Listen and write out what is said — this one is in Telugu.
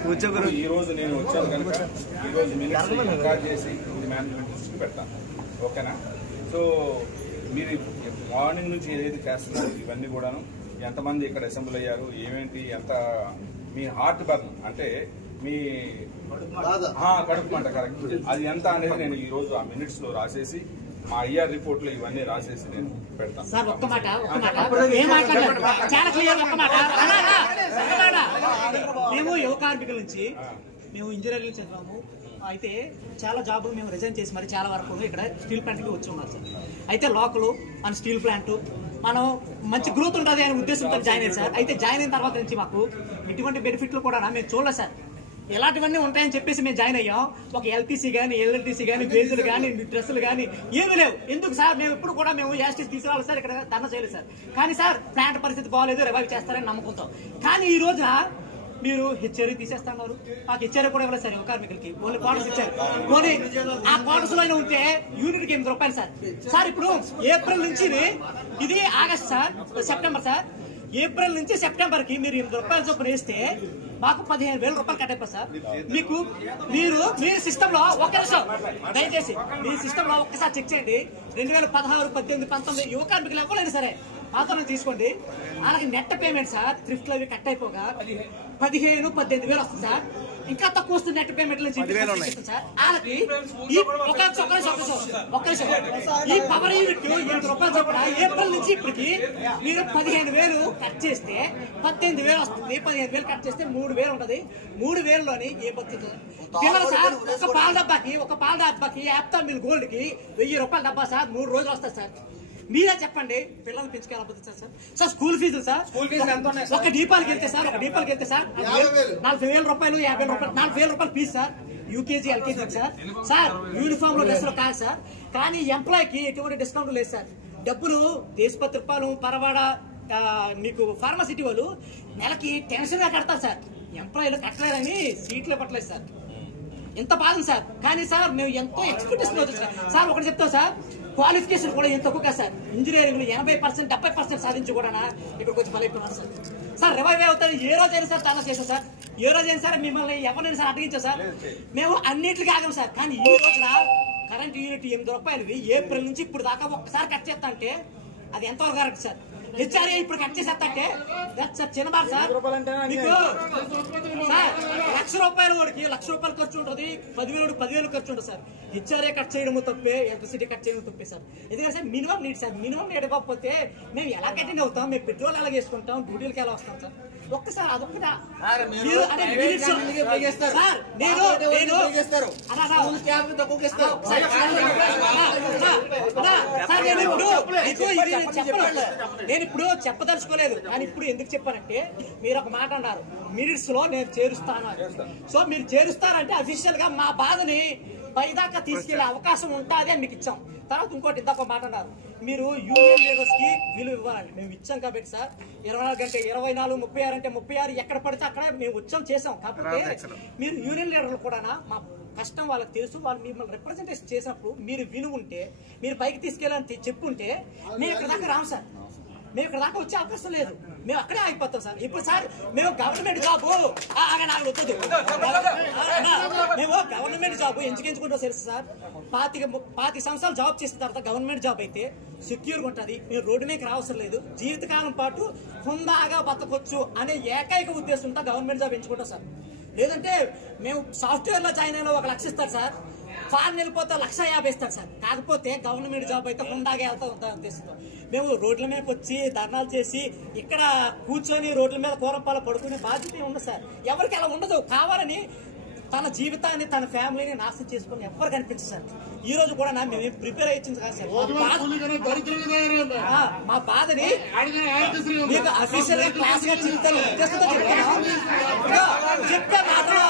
ఈ రోజు నేను వచ్చాను కనుక ఈ రోజు మినిట్స్ రికార్డ్ చేసి ఇది మేనేజ్మెంట్ దృష్టికి పెడతాను. ఓకేనా? సో మీరు మార్నింగ్ నుంచి ఏదైతే చేస్తున్నారు ఇవన్నీ కూడాను ఎంతమంది ఇక్కడ అసెంబ్లీ అయ్యారు, ఏమేంటి, ఎంత మీ హార్ట్ బర్న్ అంటే మీ కడుపు మంట కరెక్ట్ అది ఎంత అనేది నేను ఈ రోజు ఆ మినిట్స్ లో రాసేసి మా ఐఆర్ రిపోర్ట్ లో ఇవన్నీ రాసేసి నేను పెడతాను. మేము యువ కార్మికుల నుంచి మేము ఇంజనీరింగ్ చదివాము. అయితే చాలా జాబులు మేము రిజైన్ చేసి మరి చాలా వరకు ఇక్కడ స్టీల్ ప్లాంట్ కి వచ్చి ఉన్నారు సార్. అయితే లోకల్ అండ్ స్టీల్ ప్లాంట్ మనం మంచి గ్రోత్ ఉంటుంది అనే ఉద్దేశంతో జాయిన్ అయ్యారు సార్. అయితే జాయిన్ అయిన తర్వాత నుంచి మాకు ఇటువంటి బెనిఫిట్లు కూడా మేము చూడలేదు సార్. ఎలాంటివన్నీ ఉంటాయని చెప్పేసి మేము జాయిన్ అయ్యాం. ఒక ఎల్టీసీ కానీ ఎల్ఎల్టీసీ కానీ వేజులు కానీ డ్రెస్సులు కానీ ఏమీ లేవు. ఎందుకు సార్? మేము ఎప్పుడు కూడా మేము యాస్టీస్ తీసుకురావాలి సార్, ఇక్కడ ధర్నా చేయలేదు సార్. కానీ సార్ ప్లాంట్ పరిస్థితి బాగోలేదు, రివైవ్ చేస్తారని నమ్మకంతో. కానీ ఈ రోజున మీరు హెచ్ఆర్ఏ తీసేస్తున్నారు. మాకు హెచ్ఆర్ఏ కూడా ఇవ్వలేదు సార్ యువ కార్మికులకి. ఓన్లీ క్వార్టర్స్ ఇచ్చారు. పోనీ ఆ క్వార్టర్స్ లో ఉంటే యూనిట్కి 8 రూపాయలు సార్. సార్ ఇప్పుడు ఏప్రిల్ నుంచి ఇది August sir, September sir. April నుంచి సెప్టెంబర్ కి మీరు 8 రూపాయల చొప్పున వేస్తే మాకు 15,000 రూపాయలు కట్ అయిపోయి సార్. మీకు మీ సిస్టమ్ లో ఒక్క నిమిషం దయచేసి మీ సిస్టమ్ లో ఒక్కసారి చెక్ చేయండి. 2016, 18, 19 యువ కార్మికులు ఇవ్వలేదు సరే మాత్రం తీసుకోండి. వాళ్ళకి నెట్ పేమెంట్ సార్ థ్రిఫ్ట్ లో కట్ అయిపోగా 15,000-18,000 వస్తుంది సార్. ఇంకా తక్కువ వస్తుంది నెట్ పేమెంట్ నుంచి సార్. వాళ్ళకి ఈ పవర్ యూనిట్ 7 రూపాయలు చొప్పున ఏప్రిల్ నుంచి ఇప్పటికి మీరు 15,000 కట్ చేస్తే 18,000 వస్తుంది. 15,000 కట్ చేస్తే 3,000 ఉంటది. 3,000లోని ఏ బతుకుతుంది పిల్లలు సార్? ఒక పాల డబ్బాకి యాప్తా మిల్ గోల్డ్ కి 1,000 రూపాయల డబ్బా సార్ 3 రోజులు వస్తుంది సార్. మీరే చెప్పండి పిల్లలు పెంచుకోవాలి సార్. సార్ స్కూల్ ఫీజులు సార్ ఒక డీపాలకి వెళ్తే సార్ 40,000 రూపాయలు 50,000 రూపాయలు 40,000 రూపాయలు fees sir. UKG LKG sir. Sir uniform లో డ్రెస్ లో కాదు సార్. కానీ ఎంప్లాయీకి ఎటువంటి డిస్కౌంట్ లేదు సార్. డబ్బులు దేశపత్రిపాలెం పరవాడ మీకు ఫార్మసిటీ వాళ్ళు నెలకి టెన్షన్ గా కడతారు సార్. ఎంప్లాయీలు కట్టలేదని సీట్లు ఇవ్వట్లేదు సార్. ఎంత బాధ సార్. కానీ సార్ మేము ఎంతో ఎక్స్పెక్టేషన్ అవుతుంది సార్. సార్ ఒకటి చెప్తాం సార్, క్వాలిఫికేషన్ కూడా ఎంత తక్కువ సార్. ఇంజనీరింగ్ లో 80%, 70% సాధించి కూడా ఇక్కడ కొంచెం బలైపోయినారు సార్. సార్ రివైవ్ అవుతారు ఏ రోజైనా సార్ చాలా చేశాం సార్. ఏ రోజైనా సార్ మిమ్మల్ని ఎవరైనా సార్ అడిగించాం సార్. మేము అన్నింటికి ఆగాం సార్. కానీ ఈ రోజున కరెంట్ యూనిట్ 8 రూపాయలు ఏప్రిల్ నుంచి ఇప్పుడు దాకా ఒక్కసారి కట్ చేస్తా అంటే అది ఎంతవరకు కరెక్ట్ సార్? హెచ్ఆర్ఏ ఇప్పుడు కట్ చేసేస్తంటే సార్ చిన్నబారు సార్. మీకు సార్ 1,00,000 రూపాయలు వాడికి 1,00,000 రూపాయలు ఖర్చు ఉంటుంది. 10,000 ఖర్చు ఉంటుంది సార్. హెచ్ఆర్ఏ కట్ చేయడం తప్పే, ఎలక్ట్రిసిటీ కట్ చేయడం తప్పే సార్. ఎందుకంటే sir minimum need sir. Minimum need ఇవ్వకపోతే మేము ఎలా కంటిన్యూ అవుతాం? మేము పెట్రోల్ ఎలా వేసుకుంటాం? డ్యూటీలకి ఎలా వస్తాం సార్? ఒక్కసారి అదొక్కటి నేను ఇప్పుడు చెప్పదలుచుకోలేదు. కానీ ఇప్పుడు ఎందుకు చెప్పానంటే మీరు ఒక మాట అన్నారు మినిట్స్ లో నేను చేరుస్తాను. సో మీరు చేరుస్తారంటే అఫీషియల్ గా మా బాధని పైదాకా తీసుకెళ్లే అవకాశం ఉంటుంది అని మీకు ఇచ్చాం. తర్వాత ఇంకోటి ఇందాక మాట అన్నారు మీరు యూనియన్ లీడర్స్ కి విలువ ఇవ్వాలండి. మేము ఇచ్చాం కాబట్టి సార్ 24 గంటలు 24, 36 అంటే 36 ఎక్కడ పడితే అక్కడ మేము వచ్చాం చేసాం. కాకపోతే మీరు యూనియన్ లీడర్లు కూడా మా కష్టం వాళ్ళకి తెలుసు. వాళ్ళు మిమ్మల్ని రిప్రజెంటేషన్ చేసినప్పుడు మీరు విని ఉంటే మీరు పైకి తీసుకెళ్ళాలని చెప్పుంటే మేము ఇక్కడ దాకా రాము సార్. మేము ఇక్కడ దాకా వచ్చే అవకాశం లేదు. మేము అక్కడే ఆగిపోతాం సార్. ఇప్పుడు సార్ మేము గవర్నమెంట్ జాబ్ వద్దు. మేము గవర్నమెంట్ జాబ్ ఎందుకు ఎంచుకుంటాం తెలుసు సార్? 25 సంవత్సరాలు జాబ్ చేసిన తర్వాత గవర్నమెంట్ జాబ్ అయితే సెక్యూర్గా ఉంటుంది. మీరు రోడ్డు మీదకి రావసరం లేదు. జీవితకాలం పాటు హుందాగా బతకొచ్చు అనే ఏకైక ఉద్దేశంతో గవర్నమెంట్ జాబ్ ఎంచుకుంటాం సార్. లేదంటే మేము సాఫ్ట్వేర్ లో జాయిన్ అయినా 1,00,000 ఇస్తారు సార్. ఫారెన్ వెళ్ళిపోతే 1,50,000 ఇస్తారు సార్. కాకపోతే గవర్నమెంట్ జాబ్ అయితే హుందాగా వెళ్తా ఉంటాం ఉద్దేశంతో మేము రోడ్ల మీదకి వచ్చి ధర్నాలు చేసి ఇక్కడ కూర్చొని రోడ్ల మీద కూరపాలు పడుకునే బాధ్యత ఉండదు సార్. ఎవరికి అలా ఉండదు. కావాలని తన జీవితాన్ని తన ఫ్యామిలీని నాశనం చేసుకుని ఎవరు కనిపించదు సార్. ఈ రోజు కూడా మేము ప్రిపేర్ అయ్యింది కాదు సార్. మా బాధని మీకు అఫీషియల్ గా క్లాస్ గా చెప్తాను. చెప్తే మాత్రం